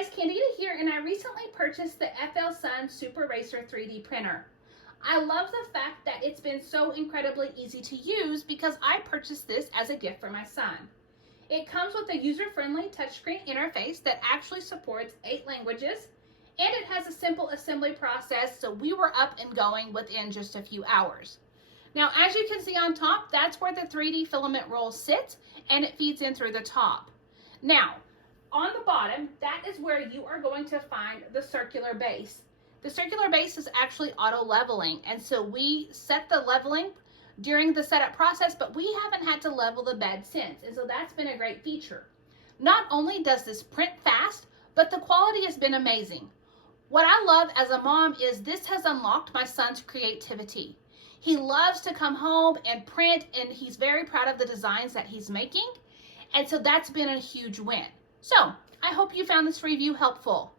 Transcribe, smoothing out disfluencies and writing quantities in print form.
guys, Candida here, and I recently purchased the FLSUN Super Racer 3D printer. I love the fact that it's been so incredibly easy to use because I purchased this as a gift for my son. It comes with a user-friendly touchscreen interface that actually supports 8 languages, and it has a simple assembly process, so we were up and going within just a few hours. Now, as you can see on top, that's where the 3D filament roll sits, and it feeds in through the top. Now, on the bottom, that is where you are going to find the circular base. The circular base is actually auto leveling, and so we set the leveling during the setup process, but we haven't had to level the bed since, and so that's been a great feature. Not only does this print fast, but the quality has been amazing. What I love as a mom is this has unlocked my son's creativity. He loves to come home and print, and he's very proud of the designs that he's making, and so that's been a huge win. So, I hope you found this review helpful.